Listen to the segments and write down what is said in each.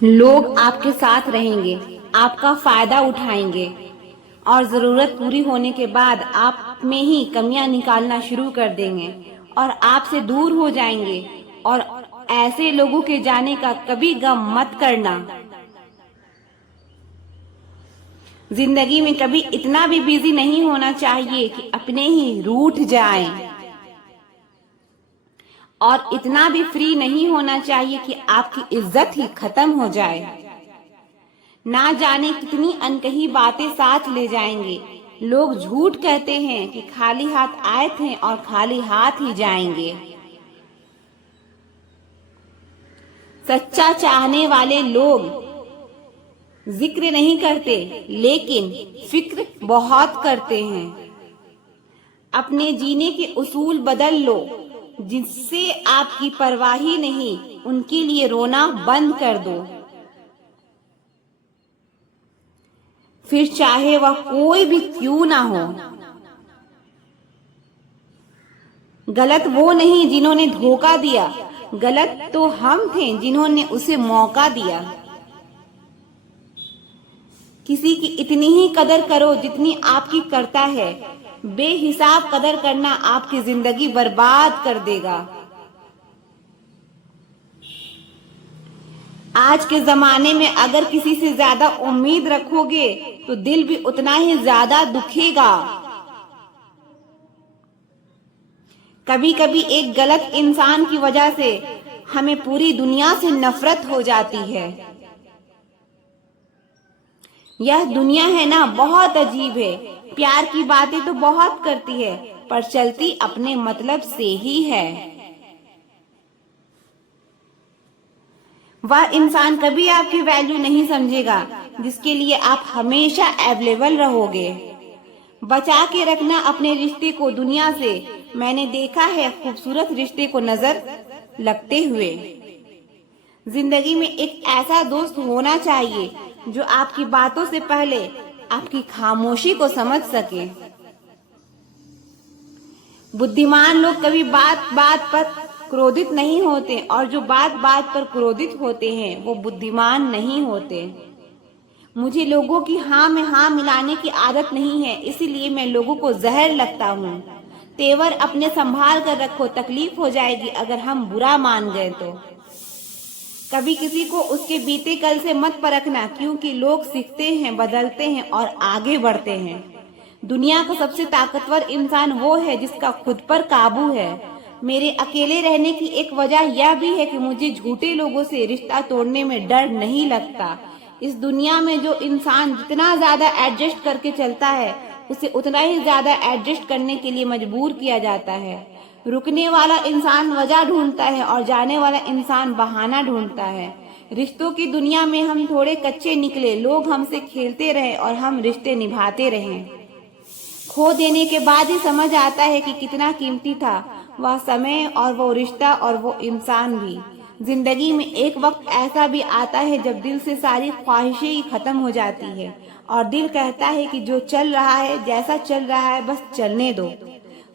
लोग आपके साथ रहेंगे, आपका फायदा उठाएंगे और जरूरत पूरी होने के बाद आप में ही कमियां निकालना शुरू कर देंगे और आपसे दूर हो जाएंगे। और ऐसे लोगों के जाने का कभी गम मत करना। जिंदगी में कभी इतना भी बिजी नहीं होना चाहिए कि अपने ही रूठ जाएं, और इतना भी फ्री नहीं होना चाहिए कि आपकी इज्जत ही खत्म हो जाए। ना जाने कितनी अनकही बातें साथ ले जाएंगे। लोग झूठ कहते हैं कि खाली हाथ आए थे और खाली हाथ ही जाएंगे। सच्चा चाहने वाले लोग जिक्र नहीं करते, लेकिन फिक्र बहुत करते हैं। अपने जीने के उसूल बदल लो। जिससे आपकी परवाह ही नहीं, उनके लिए रोना बंद कर दो। फिर चाहे वह कोई भी क्यों ना हो। गलत वो नहीं जिन्होंने धोखा दिया, गलत तो हम थे जिन्होंने उसे मौका दिया। किसी की इतनी ही कदर करो जितनी आपकी करता है। बेहिसाब कदर करना आपकी जिंदगी बर्बाद कर देगा। आज के जमाने में अगर किसी से ज्यादा उम्मीद रखोगे तो दिल भी उतना ही ज्यादा दुखेगा। कभी कभी एक गलत इंसान की वजह से हमें पूरी दुनिया से नफरत हो जाती है। यह दुनिया है ना, बहुत अजीब है। प्यार की बातें तो बहुत करती है, पर चलती अपने मतलब से ही है। वह इंसान कभी आपकी वैल्यू नहीं समझेगा जिसके लिए आप हमेशा अवेलेबल रहोगे। बचा के रखना अपने रिश्ते को दुनिया से। मैंने देखा है खूबसूरत रिश्ते को नजर लगते हुए। जिंदगी में एक ऐसा दोस्त होना चाहिए जो आपकी बातों से पहले आपकी खामोशी को समझ सके। बुद्धिमान लोग कभी बात बात पर क्रोधित नहीं होते, और जो बात बात पर क्रोधित होते हैं वो बुद्धिमान नहीं होते। मुझे लोगों की हाँ में हाँ मिलाने की आदत नहीं है, इसीलिए मैं लोगों को जहर लगता हूँ। तेवर अपने संभाल कर रखो, तकलीफ हो जाएगी अगर हम बुरा मान गए तो। कभी किसी को उसके बीते कल से मत परखना, क्योंकि लोग सीखते हैं, बदलते हैं और आगे बढ़ते हैं। दुनिया का सबसे ताकतवर इंसान वो है जिसका खुद पर काबू है। मेरे अकेले रहने की एक वजह यह भी है कि मुझे झूठे लोगों से रिश्ता तोड़ने में डर नहीं लगता। इस दुनिया में जो इंसान जितना ज्यादा एडजस्ट करके चलता है, उसे उतना ही ज्यादा एडजस्ट करने के लिए मजबूर किया जाता है। रुकने वाला इंसान वजह ढूंढता है और जाने वाला इंसान बहाना ढूंढता है। रिश्तों की दुनिया में हम थोड़े कच्चे निकले, लोग हमसे खेलते रहे और हम रिश्ते निभाते रहे। खो देने के बाद ही समझ आता है कि कितना कीमती था वह समय और वो रिश्ता और वो इंसान भी। जिंदगी में एक वक्त ऐसा भी आता है जब दिल से सारी ख्वाहिशें ही खत्म हो जाती है और दिल कहता है कि जो चल रहा है, जैसा चल रहा है, बस चलने दो।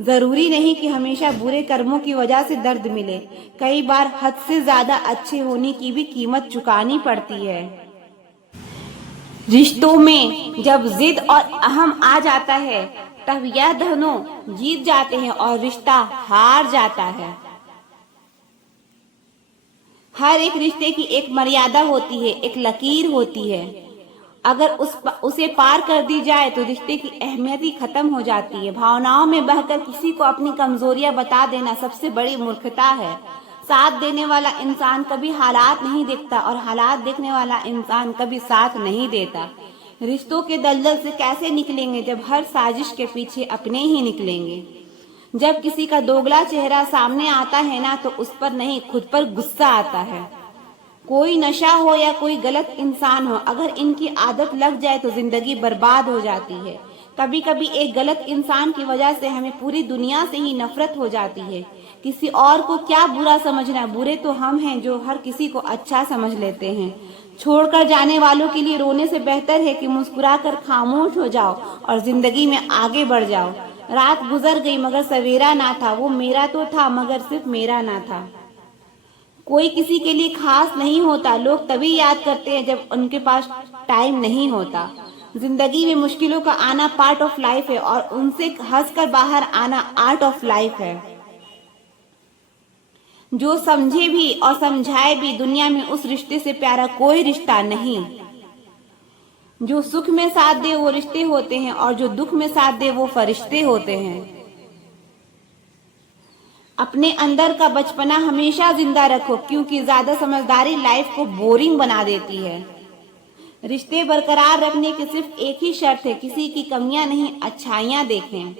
जरूरी नहीं कि हमेशा बुरे कर्मों की वजह से दर्द मिले। कई बार हद से ज्यादा अच्छे होने की भी कीमत चुकानी पड़ती है। रिश्तों में जब जिद और अहम आ जाता है, तब यह दोनों जीत जाते हैं और रिश्ता हार जाता है। हर एक रिश्ते की एक मर्यादा होती है, एक लकीर होती है। अगर उसे पार कर दी जाए तो रिश्ते की अहमियत ही खत्म हो जाती है। भावनाओं में बहकर किसी को अपनी कमजोरियां बता देना सबसे बड़ी मूर्खता है। साथ देने वाला इंसान कभी हालात नहीं देखता और हालात देखने वाला इंसान कभी साथ नहीं देता। रिश्तों के दलदल से कैसे निकलेंगे जब हर साजिश के पीछे अपने ही निकलेंगे। जब किसी का दोगला चेहरा सामने आता है ना, तो उस पर नहीं खुद पर गुस्सा आता है। कोई नशा हो या कोई गलत इंसान हो, अगर इनकी आदत लग जाए तो जिंदगी बर्बाद हो जाती है। कभी कभी एक गलत इंसान की वजह से हमें पूरी दुनिया से ही नफरत हो जाती है। किसी और को क्या बुरा समझना, बुरे तो हम हैं जो हर किसी को अच्छा समझ लेते हैं। छोड़कर जाने वालों के लिए रोने से बेहतर है कि मुस्कुराकर खामोश हो जाओ और जिंदगी में आगे बढ़ जाओ। रात गुजर गई मगर सवेरा ना था, वो मेरा तो था मगर सिर्फ मेरा ना था। कोई किसी के लिए खास नहीं होता, लोग तभी याद करते हैं जब उनके पास टाइम नहीं होता। जिंदगी में मुश्किलों का आना पार्ट ऑफ लाइफ है और उनसे हंसकर बाहर आना आर्ट ऑफ लाइफ है। जो समझे भी और समझाए भी, दुनिया में उस रिश्ते से प्यारा कोई रिश्ता नहीं। जो सुख में साथ दे वो रिश्ते होते हैं और जो दुख में साथ दे वो फरिश्ते होते हैं। अपने अंदर का बचपना हमेशा जिंदा रखो, क्योंकि ज्यादा समझदारी लाइफ को बोरिंग बना देती है। रिश्ते बरकरार रखने की सिर्फ एक ही शर्त है, किसी की कमियां नहीं, अच्छाइयां देखें।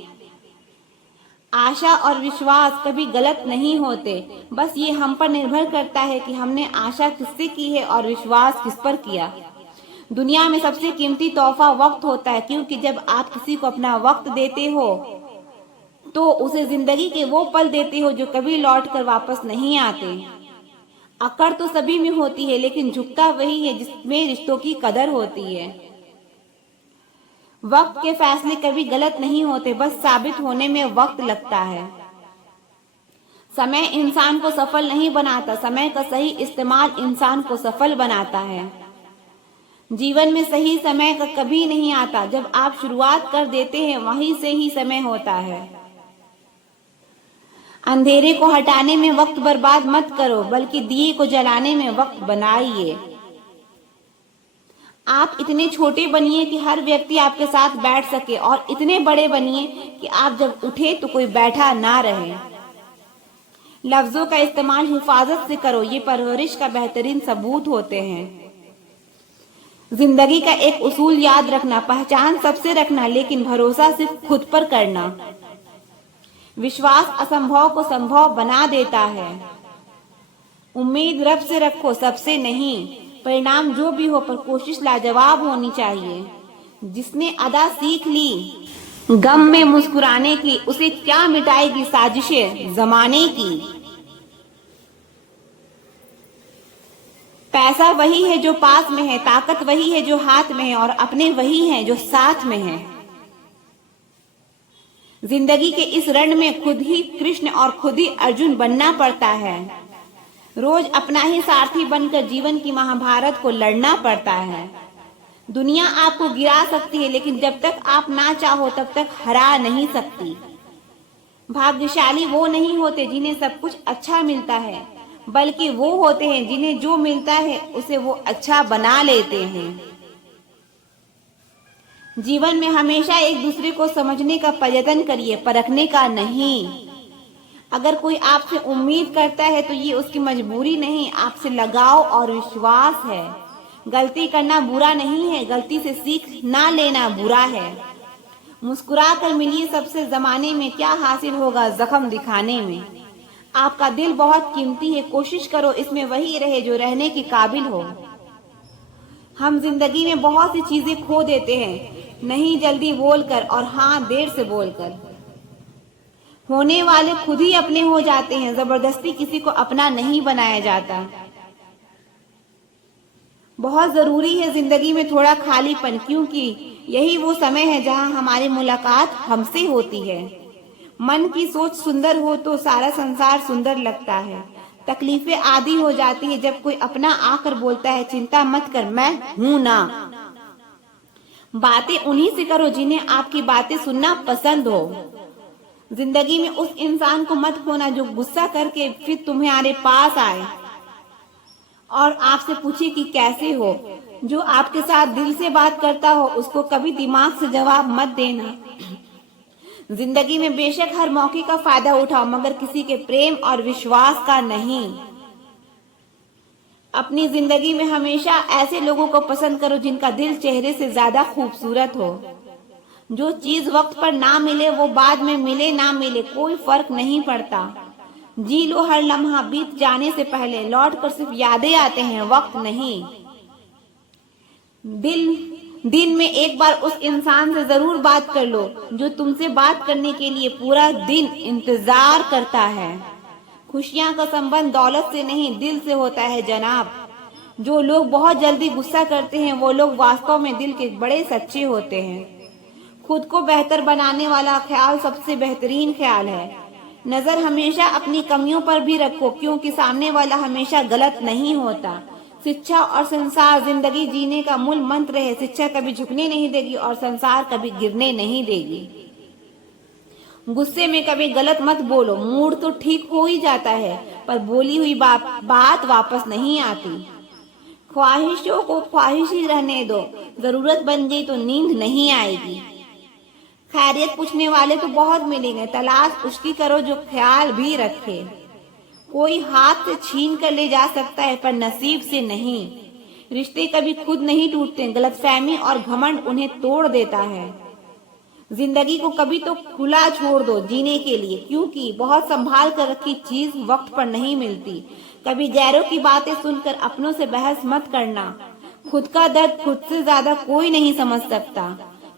आशा और विश्वास कभी गलत नहीं होते, बस ये हम पर निर्भर करता है कि हमने आशा किससे की है और विश्वास किस पर किया। दुनिया में सबसे कीमती तोहफा वक्त होता है, क्योंकि जब आप किसी को अपना वक्त देते हो तो उसे जिंदगी के वो पल देते हो जो कभी लौट कर वापस नहीं आते। अकड़ तो सभी में होती है, लेकिन झुकता वही है जिसमें रिश्तों की कदर होती है। वक्त के फैसले कभी गलत नहीं होते, बस साबित होने में वक्त लगता है। समय इंसान को सफल नहीं बनाता, समय का सही इस्तेमाल इंसान को सफल बनाता है। जीवन में सही समय का कभी नहीं आता, जब आप शुरुआत कर देते हैं वहीं से ही समय होता है। अंधेरे को हटाने में वक्त बर्बाद मत करो, बल्कि दिए को जलाने में वक्त बनाइए। आप इतने छोटे बनिए कि हर व्यक्ति आपके साथ बैठ सके, और इतने बड़े बनिए कि आप जब उठे तो कोई बैठा ना रहे। लफ्जों का इस्तेमाल हिफाजत से करो, ये परवरिश का बेहतरीन सबूत होते हैं। जिंदगी का एक उसूल याद रखना, पहचान सबसे रखना, लेकिन भरोसा सिर्फ खुद पर करना। विश्वास असंभव को संभव बना देता है। उम्मीद रब से रखो, सबसे नहीं। परिणाम जो भी हो पर कोशिश लाजवाब होनी चाहिए। जिसने अदा सीख ली गम में मुस्कुराने की, उसे क्या मिटाएगी साजिशें जमाने की। पैसा वही है जो पास में है, ताकत वही है जो हाथ में है, और अपने वही हैं जो साथ में हैं। जिंदगी के इस रण में खुद ही कृष्ण और खुद ही अर्जुन बनना पड़ता है। रोज अपना ही सारथी बनकर जीवन की महाभारत को लड़ना पड़ता है। दुनिया आपको गिरा सकती है, लेकिन जब तक आप ना चाहो तब तक हरा नहीं सकती। भाग्यशाली वो नहीं होते जिन्हें सब कुछ अच्छा मिलता है, बल्कि वो होते हैं जिन्हें जो मिलता है उसे वो अच्छा बना लेते हैं। जीवन में हमेशा एक दूसरे को समझने का प्रयत्न करिए, परखने का नहीं। अगर कोई आपसे उम्मीद करता है तो ये उसकी मजबूरी नहीं, आपसे लगाव और विश्वास है। गलती करना बुरा नहीं है, गलती से सीख ना लेना बुरा है। मुस्कुरा कर मिलिए सबसे, जमाने में क्या हासिल होगा जख्म दिखाने में। आपका दिल बहुत कीमती है, कोशिश करो इसमें वही रहे जो रहने के काबिल हो। हम जिंदगी में बहुत सी चीजें खो देते हैं, नहीं जल्दी बोलकर और हाँ देर से बोलकर। होने वाले खुद ही अपने हो जाते हैं, जबरदस्ती किसी को अपना नहीं बनाया जाता। बहुत जरूरी है जिंदगी में थोड़ा खालीपन, क्योंकि यही वो समय है जहाँ हमारी मुलाकात हमसे होती है। मन की सोच सुंदर हो तो सारा संसार सुंदर लगता है। तकलीफें आधी हो जाती है जब कोई अपना आकर बोलता है, चिंता मत कर मैं हूं ना। बातें उन्हीं से करो जिन्हें आपकी बातें सुनना पसंद हो। जिंदगी में उस इंसान को मत खोना जो गुस्सा करके फिर तुम्हारे पास आए और आपसे पूछे कि कैसे हो। जो आपके साथ दिल से बात करता हो उसको कभी दिमाग से जवाब मत देना। जिंदगी में बेशक हर मौके का फायदा उठाओ, मगर किसी के प्रेम और विश्वास का नहीं। अपनी जिंदगी में हमेशा ऐसे लोगों को पसंद करो जिनका दिल चेहरे से ज्यादा खूबसूरत हो। जो चीज वक्त पर ना मिले वो बाद में मिले ना मिले कोई फर्क नहीं पड़ता। जी लो हर लम्हा, बीत जाने से पहले लौट कर सिर्फ यादें आते हैं, वक्त नहीं। दिन में एक बार उस इंसान से जरूर बात कर लो जो तुमसे बात करने के लिए पूरा दिन इंतजार करता है। खुशियां का संबंध दौलत से नहीं दिल से होता है जनाब। जो लोग बहुत जल्दी गुस्सा करते हैं वो लोग वास्तव में दिल के बड़े सच्चे होते हैं। खुद को बेहतर बनाने वाला ख्याल सबसे बेहतरीन ख्याल है। नजर हमेशा अपनी कमियों पर भी रखो, क्योंकि सामने वाला हमेशा गलत नहीं होता। शिक्षा और संसार जिंदगी जीने का मूल मंत्र है। शिक्षा कभी झुकने नहीं देगी और संसार कभी गिरने नहीं देगी। गुस्से में कभी गलत मत बोलो। मूड तो ठीक हो ही जाता है, पर बोली हुई बात वापस नहीं आती। ख्वाहिशों को ख्वाहिश ही रहने दो, जरूरत बन गई तो नींद नहीं आएगी। खैरियत पूछने वाले तो बहुत मिलेंगे, तलाश उसकी करो जो ख्याल भी रखे। कोई हाथ से छीन कर ले जा सकता है, पर नसीब से नहीं। रिश्ते कभी खुद नहीं टूटते, गलतफहमी और घमंड उन्हें तोड़ देता है। जिंदगी को कभी तो खुला छोड़ दो जीने के लिए, क्योंकि बहुत संभाल कर रखी चीज वक्त पर नहीं मिलती। कभी गैरों की बातें सुनकर अपनों से बहस मत करना। खुद का दर्द खुद से ज्यादा कोई नहीं समझ सकता।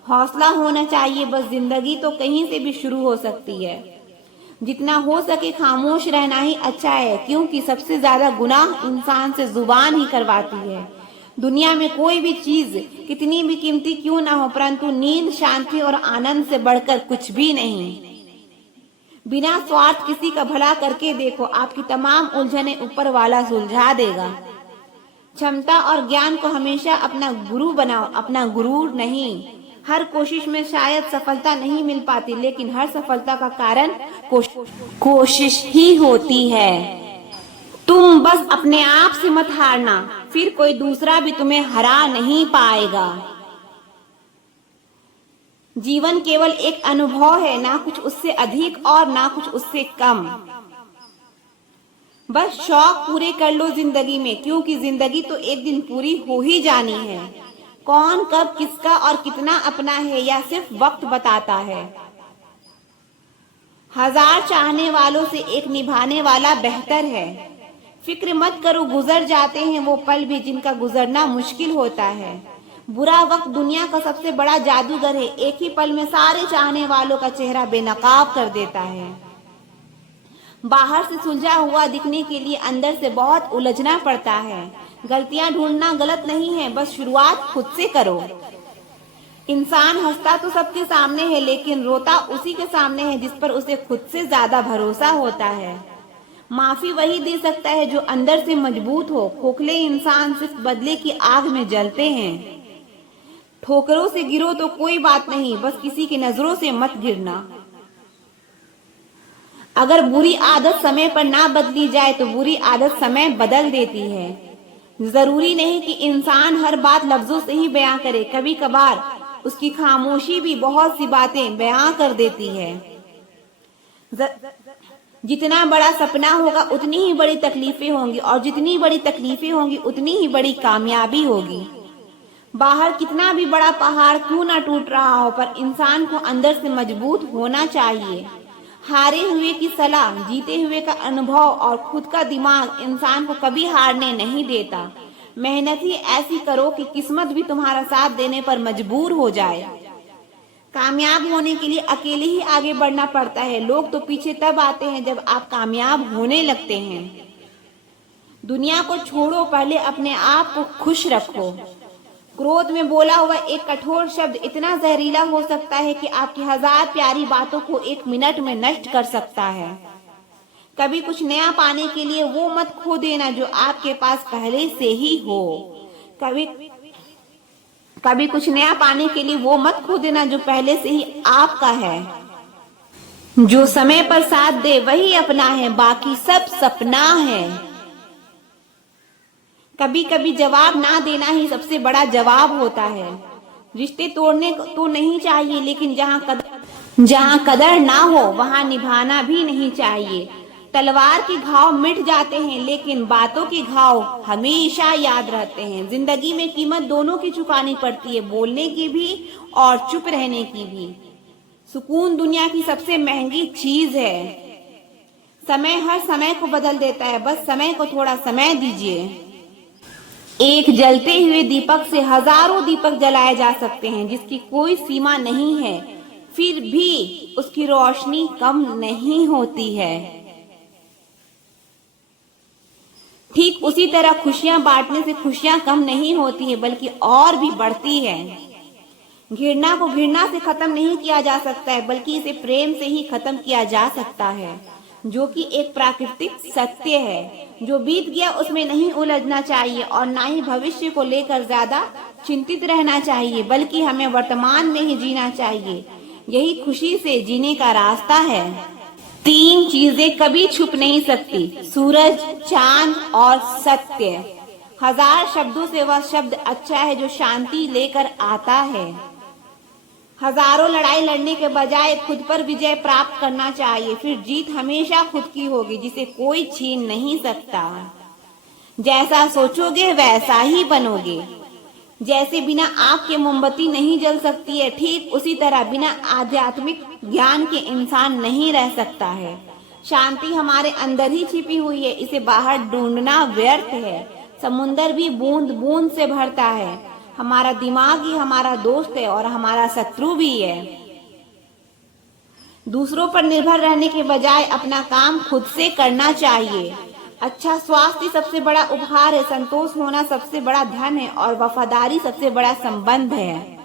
हौसला होना चाहिए, बस जिंदगी तो कहीं से भी शुरू हो सकती है। जितना हो सके खामोश रहना ही अच्छा है, क्योंकि सबसे ज्यादा गुनाह इंसान से जुबान ही करवाती है। दुनिया में कोई भी चीज कितनी भी कीमती क्यों ना हो, परंतु नींद, शांति और आनंद से बढ़कर कुछ भी नहीं। बिना स्वार्थ किसी का भला करके देखो, आपकी तमाम उलझने ऊपर वाला सुलझा देगा। क्षमता और ज्ञान को हमेशा अपना गुरु बनाओ, अपना गुरूर नहीं। हर कोशिश में शायद सफलता नहीं मिल पाती, लेकिन हर सफलता का कारण कोशिश ही होती है। तुम बस अपने आप से मत हारना, फिर कोई दूसरा भी तुम्हें हरा नहीं पाएगा। जीवन केवल एक अनुभव है, ना कुछ उससे अधिक और ना कुछ उससे कम। बस शौक पूरे कर लो जिंदगी में, क्योंकि जिंदगी तो एक दिन पूरी हो ही जानी है। कौन कब किसका और कितना अपना है, या सिर्फ वक्त बताता है। हजार चाहने वालों से एक निभाने वाला बेहतर है। फिक्र मत करो, गुजर जाते हैं वो पल भी जिनका गुजरना मुश्किल होता है। बुरा वक्त दुनिया का सबसे बड़ा जादूगर है, एक ही पल में सारे चाहने वालों का चेहरा बेनकाब कर देता है। बाहर से सुलझा हुआ दिखने के लिए अंदर से बहुत उलझना पड़ता है। गलतियां ढूंढना गलत नहीं है, बस शुरुआत खुद से करो। इंसान हंसता तो सबके सामने है, लेकिन रोता उसी के सामने है जिस पर उसे खुद से ज्यादा भरोसा होता है। माफी वही दे सकता है जो अंदर से मजबूत हो। खोखले इंसान सिर्फ बदले की आग में जलते हैं। ठोकरों से गिरो तो कोई बात नहीं, बस किसी की नजरों से मत गिरना। अगर बुरी आदत समय पर ना बदली जाए तो बुरी आदत समय बदल देती है। जरूरी नहीं कि इंसान हर बात लफ्जों से ही बयां करे, कभी कभार उसकी खामोशी भी बहुत सी बातें बयां कर देती है। जितना बड़ा सपना होगा उतनी ही बड़ी तकलीफें होंगी, और जितनी बड़ी तकलीफें होंगी उतनी ही बड़ी कामयाबी होगी। बाहर कितना भी बड़ा पहाड़ क्यों ना टूट रहा हो, पर इंसान को अंदर से मजबूत होना चाहिए। हारे हुए की सलाह, जीते हुए का अनुभव और खुद का दिमाग इंसान को कभी हारने नहीं देता। मेहनत ही ऐसी करो कि किस्मत भी तुम्हारा साथ देने पर मजबूर हो जाए। कामयाब होने के लिए अकेले ही आगे बढ़ना पड़ता है। लोग तो पीछे तब आते हैं जब आप कामयाब होने लगते हैं। दुनिया को छोड़ो, पहले अपने आप को खुश रखो। क्रोध में बोला हुआ एक कठोर शब्द इतना जहरीला हो सकता है कि आपकी हजार प्यारी बातों को एक मिनट में नष्ट कर सकता है। कभी कुछ नया पाने के लिए वो मत खो देना जो आपके पास पहले से ही हो। कभी कुछ नया पाने के लिए वो मत खो देना जो पहले से ही आपका है। जो समय पर साथ दे वही अपना है, बाकी सब सपना है। कभी कभी जवाब ना देना ही सबसे बड़ा जवाब होता है। रिश्ते तोड़ने तो नहीं चाहिए, लेकिन जहाँ कदर ना हो वहाँ निभाना भी नहीं चाहिए। तलवार के घाव मिट जाते हैं, लेकिन बातों के घाव हमेशा याद रहते हैं। जिंदगी में कीमत दोनों की चुकानी पड़ती है, बोलने की भी और चुप रहने की भी। सुकून दुनिया की सबसे महंगी चीज है। समय हर समय को बदल देता है, बस समय को थोड़ा समय दीजिए। एक जलते हुए दीपक से हजारों दीपक जलाए जा सकते हैं, जिसकी कोई सीमा नहीं है, फिर भी उसकी रोशनी कम नहीं होती है। ठीक उसी तरह खुशियां बांटने से खुशियां कम नहीं होती है, बल्कि और भी बढ़ती है। घृणा को घृणा से खत्म नहीं किया जा सकता है, बल्कि इसे प्रेम से ही खत्म किया जा सकता है। जो कि एक प्राकृतिक सत्य है। जो बीत गया उसमें नहीं उलझना चाहिए और ना ही भविष्य को लेकर ज्यादा चिंतित रहना चाहिए, बल्कि हमें वर्तमान में ही जीना चाहिए। यही खुशी से जीने का रास्ता है। 3 चीजें कभी छुप नहीं सकती, सूरज, चांद और सत्य। 1000 शब्दों से वह शब्द अच्छा है जो शांति लेकर आता है। हजारों लड़ाई लड़ने के बजाय खुद पर विजय प्राप्त करना चाहिए, फिर जीत हमेशा खुद की होगी, जिसे कोई छीन नहीं सकता। जैसा सोचोगे वैसा ही बनोगे। जैसे बिना आग के मोमबत्ती नहीं जल सकती है, ठीक उसी तरह बिना आध्यात्मिक ज्ञान के इंसान नहीं रह सकता है। शांति हमारे अंदर ही छिपी हुई है, इसे बाहर ढूंढना व्यर्थ है। समुंदर भी बूंद बूंद से भरता है। हमारा दिमाग ही हमारा दोस्त है और हमारा शत्रु भी है। दूसरों पर निर्भर रहने के बजाय अपना काम खुद से करना चाहिए। अच्छा स्वास्थ्य सबसे बड़ा उपहार है, संतोष होना सबसे बड़ा धन है और वफादारी सबसे बड़ा संबंध है।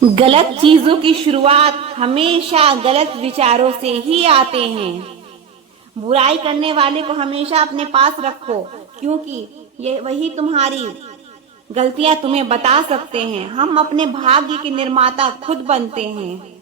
गलत चीजों की शुरुआत हमेशा गलत विचारों से ही आते हैं। बुराई करने वाले को हमेशा अपने पास रखो, क्योंकि ये वही तुम्हारी गलतियां तुम्हें बता सकते हैं। हम अपने भाग्य के निर्माता खुद बनते हैं।